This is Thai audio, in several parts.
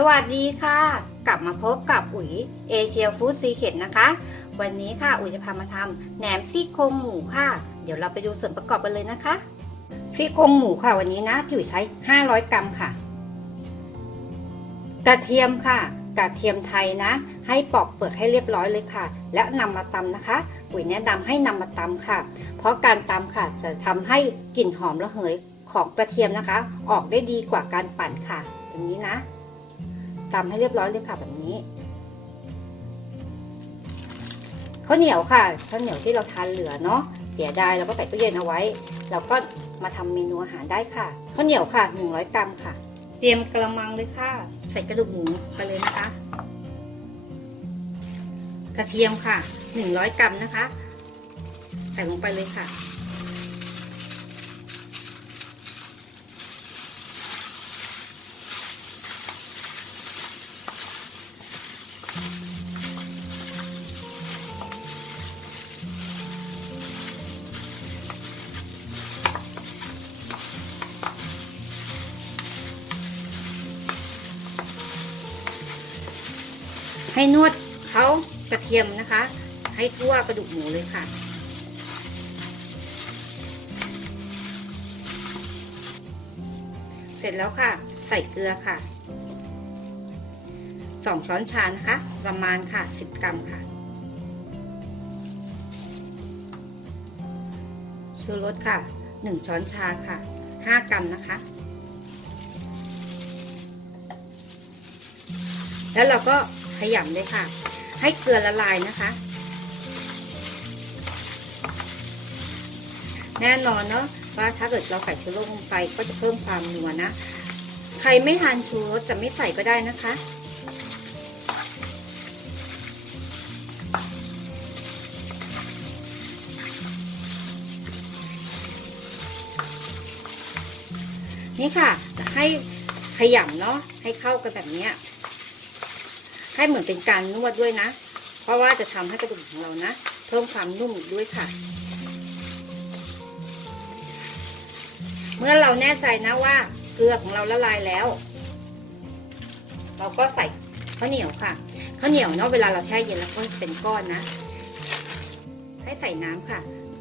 สวัสดีค่ะ กลับมาพบกับอุ๋ยเอเชียฟู้ดซีเ e ตนะคะ วันนี้ค่ะอุ๋ยจะพามาทำแหนมซี่โครงหมูค่ะ เดี๋ยวเราไปดูส่วนประกอบกันเลยนะคะ ซี่โครงหมูค่ะวันนี้นะจิ๋วใช้ 500 กรัมค่ะ กระเทียมค่ะ กระเทียมไทยนะ ให้ปอกเปลือกให้เรียบร้อยเลยค่ะ และนำมาตำนะคะ อุ๋ยแนะนำให้นำมาตำค่ะ เพราะการตำค่ะจะทำให้กลิ่นหอมระเหยของกระเทียมนะคะ ออกได้ดีกว่าการปั่นค่ะอย่างนี้นะ ตำให้เรียบร้อยเลยค่ะแบบนี้ข้าวเหนียวค่ะข้าวเหนียวที่เราทานเหลือเนาะเสียดายเราก็ใส่ตู้เย็นเอาไว้ เราก็มาทำเมนูอาหารได้ค่ะข้าวเหนียวค่ะ 100 กรัมค่ะ เตรียมกระมังเลยค่ะ ใส่กระดูกหมูไปเลยนะคะ กระเทียมค่ะ 100 กรัมนะคะ ใส่ลงไปเลยค่ะ ให้นวดเขากระเทียมนะคะ ให้ทั่วกระดูกหมูเลยค่ะ เสร็จแล้วค่ะ ใส่เกลือค่ะสองช้อนชานะคะ ประมาณค่ะสิบกรัมค่ะชูรสค่ะหนึ่งช้อนชาค่ะห้ากรัมนะคะ แล้วเราก็ ขยำเลยค่ะ ให้เกลือละลายนะคะ แน่นอนเนาะว่าถ้าเกิดเราใส่ชูรสลงไปก็จะเพิ่มความนัวนะ ใครไม่ทานชูรสจะไม่ใส่ก็ได้นะคะนี่ค่ะ ให้ขยำเนาะให้เข้ากันแบบนี้ ให้เหมือนเป็นการนวดด้วยนะ เพราะว่าจะทำให้กระดูกของเรานะเพิ่มความนุ่มด้วยค่ะ เมื่อเราแน่ใจนะว่าเกลือของเราละลายแล้ว เราก็ใส่ข้าวเหนียวค่ะข้าวเหนียวเนาะเวลาเราแช่เย็นแล้วก็เป็นก้อนนะ ให้ใส่น้ำค่ะ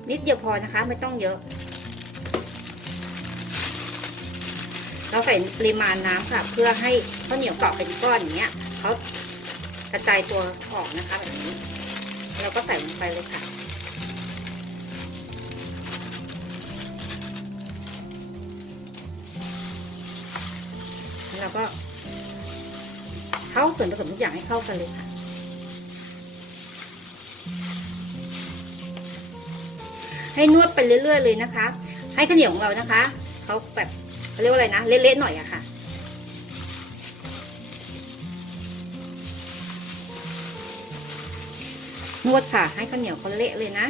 นิดเดียวพอนะคะไม่ต้องเยอะ เราใส่ปริมาณน้ำค่ะ เพื่อให้ข้าวเหนียวเกาะเป็นก้อนอย่างเงี้ยเขา กระจายตัวออกนะคะแบบนี้ เราก็ใส่ลงไปเลยค่ะ แล้วก็เข้าส่วนผสมทุกอย่างให้เข้ากันเลยค่ะให้นวดไปเรื่อย ๆ เลยนะคะ ให้ข้าวเหนียวของเรานะคะเขาแบบเขาเรียกว่าอะไรนะเละๆหน่อยอะค่ะ นวดค่ะ ให้ข้าวเหนียวเขาเละเลยนะ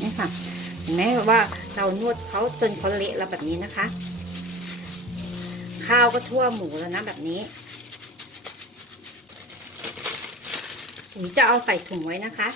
นี่ค่ะเห็นไหมว่าเรานวดเขาจนเขาเละแล้วแบบนี้นะคะ ข้าวก็ทั่วหมูแล้วนะแบบนี้ผมจะเอาใส่ถุงไว้นะคะ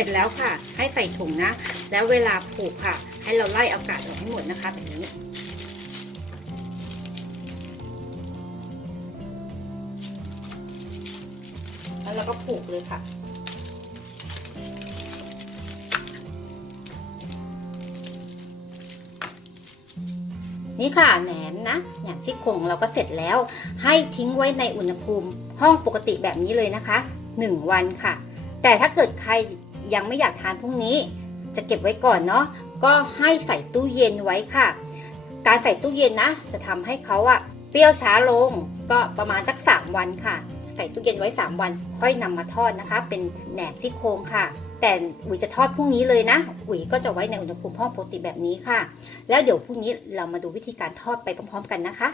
ร็จแล้วค่ะ ให้ใส่ถุงนะ แล้วเวลาผูกค่ะ ให้เราไล่อากาศออกให้หมดนะคะแบบนี้แล้วเราก็ผูกเลยค่ะ นี่ค่ะแหนมนะแหนมซี่โครงเราก็เสร็จแล้ว ให้ทิ้งไว้ในอุณหภูมิห้องปกติแบบนี้เลยนะคะ 1 วันค่ะ แต่ถ้าเกิดใคร ยังไม่อยากทานพรุ่งนี้ จะเก็บไว้ก่อนเนาะก็ให้ใส่ตู้เย็นไว้ค่ะ การใส่ตู้เย็นนะ จะทำให้เขาอะเปรี้ยวช้าลงก็ประมาณสัก 3 วันค่ะ ใส่ตู้เย็นไว้ 3 วัน ค่อยนำมาทอดนะคะ เป็นแหนมซี่โครงค่ะ แต่อุ๋ยจะทอดพรุ่งนี้เลยนะอุ๋ยก็จะไว้ในอุณหภูมิห้องปกติแบบนี้ค่ะ แล้วเดี๋ยวพรุ่งนี้เรามาดูวิธีการทอดไปพร้อมๆกันนะคะ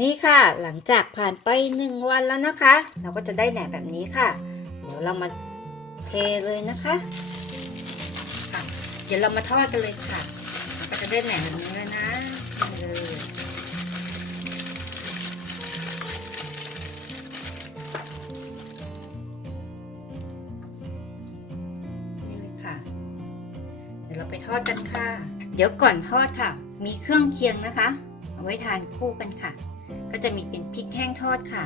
นี่ค่ะหลังจากผ่านไปหนึ่งวันแล้วนะคะ เราก็จะได้แหนมแบบนี้ค่ะ เดี๋ยวเรามา เทเลยนะคะค่ะเดี๋ยวเรามาทอดกันเลยค่ะเราก็จะได้แหนมแบบนี้แล้วนะเลยนี่เลยค่ะ เดี๋ยวเราไปทอดกันค่ะ เดี๋ยวก่อนทอดค่ะ มีเครื่องเคียงนะคะ เอาไว้ทานคู่กันค่ะ ก็จะมีเป็นพริกแห้งทอดค่ะ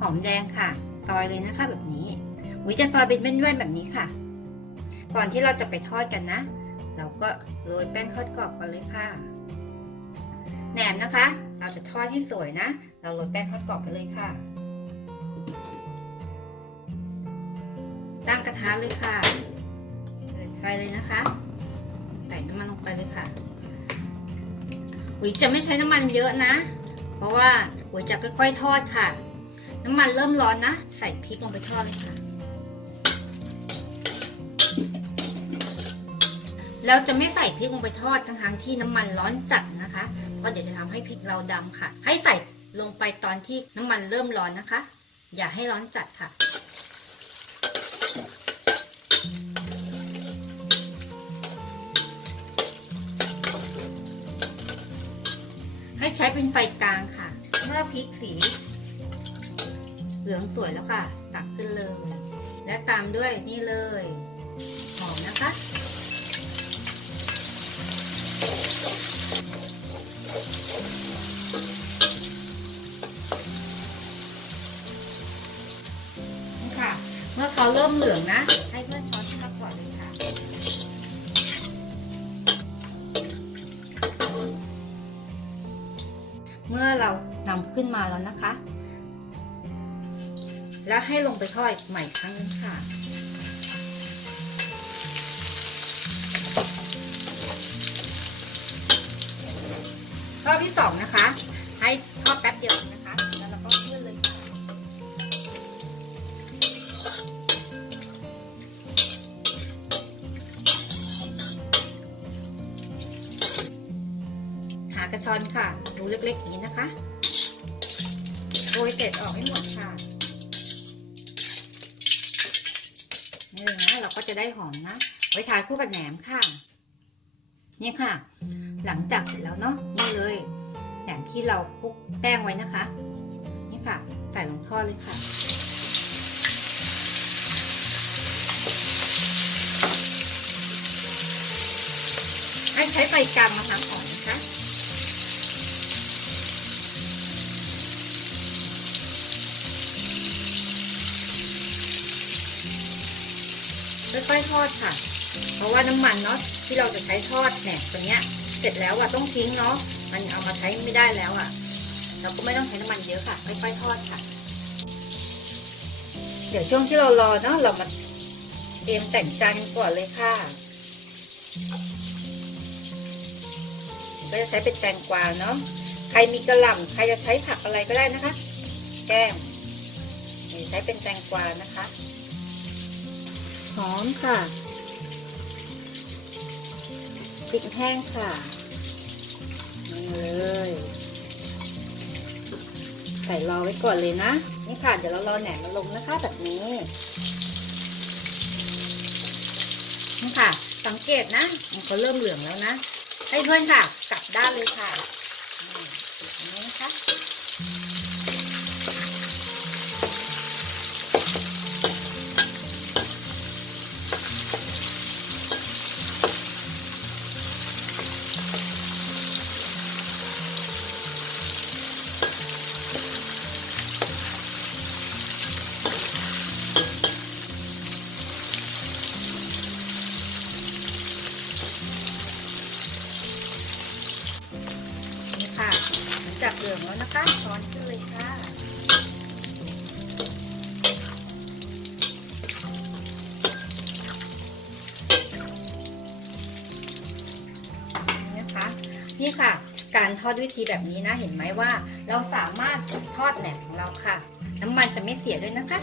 หอมแดงค่ะ ซอยเลยนะคะแบบนี้ วิจะซอยเป็นแว่นๆแบบนี้ค่ะ ก่อนที่เราจะไปทอดกันนะ เราก็โรยแป้งทอดกรอบกันเลยค่ะ แหนมนะคะ เราจะทอดให้สวยนะ เราโรยแป้งทอดกรอบไปเลยค่ะ ตั้งกระทะเลยค่ะเปิดไฟเลยนะคะ ใส่น้ำมันลงไปเลยค่ะหุยจะไม่ใช้น้ำมันเยอะนะ เพราะว่าหุยจะค่อยๆทอดค่ะ น้ำมันเริ่มร้อนนะ ใส่พริกลงไปทอดเลยค่ะ เราจะไม่ใส่พริกลงไปทอดทั้งๆที่น้ำมันร้อนจัดนะคะ เพราะเดี๋ยวจะทำให้พริกเราดำค่ะ ให้ใส่ลงไปตอนที่น้ำมันเริ่มร้อนนะคะ อย่าให้ร้อนจัดค่ะ ให้ใช้เป็นไฟกลางค่ะ เมื่อพริกสี เหลืองสวยแล้วค่ะ ตักขึ้นเลย และตามด้วยนี่เลย หอมนะคะ ค่ะ เมื่อเขาเริ่มเหลืองนะ ให้เพื่อนช้อนขึ้นมาก่อนเลยค่ะ เมื่อเรานำขึ้นมาแล้วนะคะ แล้วให้ลงไปทอดใหม่ครั้งนึงค่ะ สองนะคะ ให้ทอดแป๊บเดียวนะคะ แล้วเราก็เลื่อนเลยหากระชอนค่ะรูเล็กๆอย่างนี้นะคะโรยเสร็จออกให้หมดค่ะนี่นะเราก็จะได้หอมนะ ไว้ทานคู่กับแหนมค่ะ นี่ค่ะ หลังจากเสร็จแล้วเนาะนี่เลย แหนมที่เราคลุกแป้งไว้นะคะ นี่ค่ะ ใส่ลงทอดเลยค่ะให้ใช้ไฟกลางมาทำก่อนนะคะค่อยๆทอดค่ะ เพราะว่าน้ำมันเนาะที่เราจะใช้ทอดแหนมตัวเนี้ย เสร็จแล้วอะต้องทิ้งเนาะ มันเอามาใช้ไม่ได้แล้วอะเราก็ไม่ต้องใช้น้ำมันเยอะค่ะค่อยๆทอดค่ะ เดี๋ยวช่วงที่เรารอเนาะเรามาเตรียมแต่งจานกันก่อนเลยค่ะ ก็จะใช้เป็นแตงกวาเนาะใครมีกระหล่ำใครจะใช้ผักอะไรก็ได้นะคะ แก้มใช้เป็นแตงกวานะคะหอมค่ะพริกแห้งค่ะ เลย ใส่รอไว้ก่อนเลยนะ นี่ค่ะ เดี๋ยวเรารอแหนมมาลงนะคะแบบนี้ นี่ค่ะ สังเกตนะ มันก็เริ่มเหลืองแล้วนะให้เพื่อนค่ะ กลับด้านเลยค่ะ ลืองแล้วนะคะช้อนขึ้นเลยค่ะนี่นะคะนี่ค่ะ การทอดวิธีแบบนี้นะเห็นไหมว่า เราสามารถทอดแหนมของเราค่ะ น้ำมันจะไม่เสียด้วยนะคะ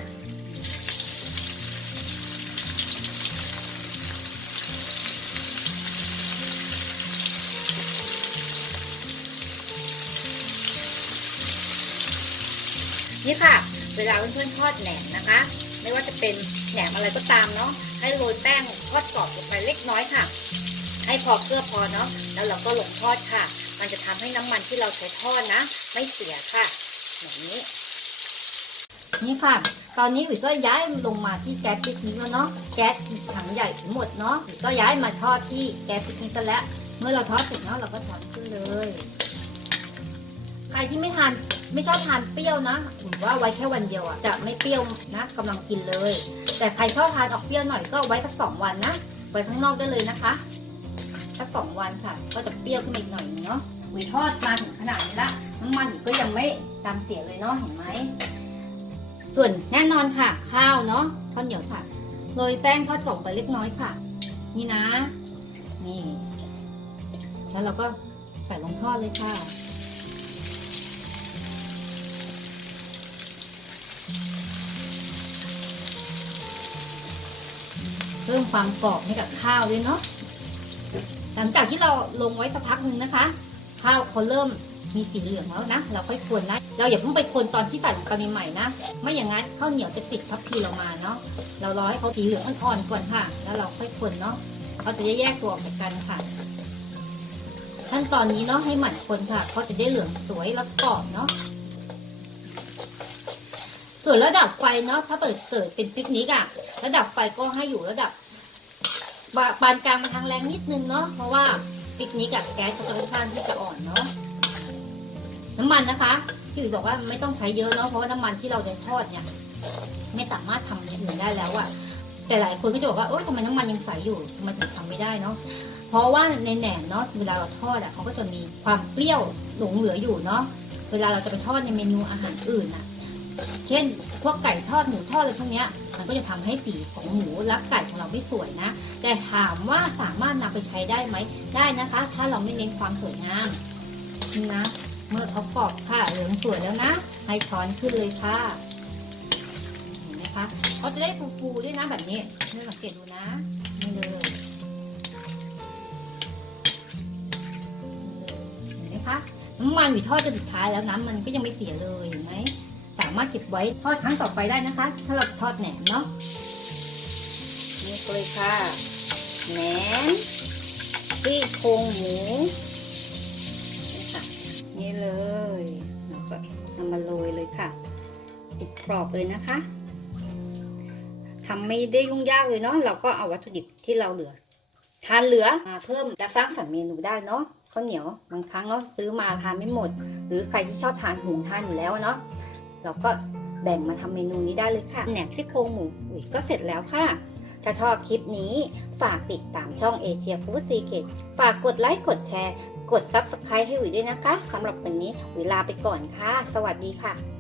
นี่ค่ะ เวลาเพื่อนๆทอดแหนมนะคะ ไม่ว่าจะเป็นแหนมอะไรก็ตามเนาะให้โรยแป้งทอดกรอบลงไปเล็กน้อยค่ะ ให้พอเกลือพอเนาะแล้วเราก็ลงทอดค่ะ มันจะทำให้น้ำมันที่เราใช้ทอดนะ ไม่เสียค่ะแบบนี้ นี่ค่ะ ตอนนี้อุ๋ยก็ย้ายลงมาที่แก๊สปิกนิกแล้วเนาะแก๊สถังใหญ่ทั้งหมดเนาะอุ๋ยก็ย้ายมาทอดที่แก๊สปิกนิกแล้วเมื่อเราทอดเสร็จเนาะเราก็ทำขึ้นเลย ใครที่ไม่ทานไม่ชอบทานเปรี้ยวนะหรือว่าไว้แค่วันเดียวอะจะไม่เปรี้ยวนะกำลังกินเลย แต่ใครชอบทานออกเปรี้ยวหน่อยก็ไว้สักสองวันนะไว้ข้างนอกได้เลยนะคะสักสองวันค่ะ ก็จะเปรี้ยวขึ้นมาอีกหน่อยเนาะอุ๋ยทอดมาถึงขนาดนี้ละน้ำมันก็ยังไม่ดำเสียเลยเนาะเห็นไหมส่วนแน่นอนค่ะ ข้าวเนาะข้าวเหนียวค่ะโรยแป้งทอดกรอบไปเล็กน้อยค่ะ นี่นะ นี่ แล้วเราก็ใส่ลงทอดเลยค่ะ เพิ่มความกรอบให้กับข้าวด้วยเนาะหลังจากที่เราลงไว้สักพักหนึ่งนะคะ ข้าวเขาเริ่มมีสีเหลืองแล้วนะ เราค่อยคนนะ เราอย่าเพิ่งไปคนตอนที่ใส่ลงไปใหม่ๆนะ ไม่อย่างนั้นข้าวเหนียวจะติดทับพีเรามาเนาะ เรารอให้เขาสีเหลืองอ่อนๆก่อนค่ะ แล้วเราค่อยคนเนาะเขาจะได้แยกตัวออกจากกันค่ะ ขั้นตอนนี้เนาะให้หมั่นคนค่ะเขาจะได้เหลืองสวยแล้วกรอบเนาะ ส่วนระดับไฟเนาะถ้าเปิดเสิร์ฟเป็นปิกนิกอะระดับไฟก็ให้อยู่ระดับปาปานกลางมาทางแรงนิดนึงเนาะเพราะว่าปิกนิกอะแก๊สเขาจะค่อนข้างที่จะอ่อนเนาะน้ำมันนะคะพี่อุ๋ยบอกว่าไม่ต้องใช้เยอะเนาะเพราะว่าน้ำมันที่เราจะทอดเนี่ยไม่สามารถทำอย่างอื่นได้แล้วอะแต่หลายคนก็จะบอกว่าโอ๊ยทำไมน้ำมันยังใสอยู่ทำไมถึงทำไม่ได้เนาะเพราะว่าในแหนมเนาะเวลาเราทอดอะเขาก็จะมีความเปรี้ยวหลงเหลืออยู่เนาะเวลาเราจะไปทอดในเมนูอาหารอื่นอะ เช่นพวกไก่ทอดหมูทอดอะไรพวกนี้มันก็จะทำให้สีของหมูและไก่ของเราไม่สวยนะ แต่ถามว่าสามารถนำไปใช้ได้ไหมได้นะคะ ถ้าเราไม่เน้นความสวยงามนี่นะเมื่อเขากรอบค่ะเหลืองสวยแล้วนะ ให้ช้อนขึ้นเลยค่ะเห็นไหมคะเขาจะได้ฟูๆด้วยนะแบบนี้เนื่อสังเกตดูนะนี่เลยนี่เลยเห็นไหมคะน้ำมันอยู่ทอดจนสุดท้ายแล้วน้ำมันก็ยังไม่เสียเลยเห็นไหม สามารถเก็บไว้ทอดครั้งต่อไปได้นะคะถ้าเราทอดแหนมเนาะนี่เลยค่ะแหนมที่โครงหมูนี่ค่ะนี่เลยเราก็นำมาโรยเลยค่ะติดกรอบเลยนะคะทำไม่ได้ยุ่งยากเลยเนาะเราก็เอาวัตถุดิบที่เราเหลือทานเหลือมาเพิ่มจะสร้างสรรค์เมนูได้เนาะข้าวเหนียวบางครั้งเนาะซื้อมาทานไม่หมด หรือใครที่ชอบทานหุงทานอยู่แล้วเนาะ เราก็แบ่งมาทำเมนูนี้ได้เลยค่ะแหนมซี่โครงหมูอุ๋ยก็เสร็จแล้วค่ะ ถ้าชอบคลิปนี้ฝากติดตามช่องเอเชียฟู้ดซีเกตฝากกดไลค์กดแชร์ กด Subscribe ให้อุ๋ยด้วยนะคะสำหรับวันนี้อุ๋ยลาไปก่อนค่ะ สวัสดีค่ะ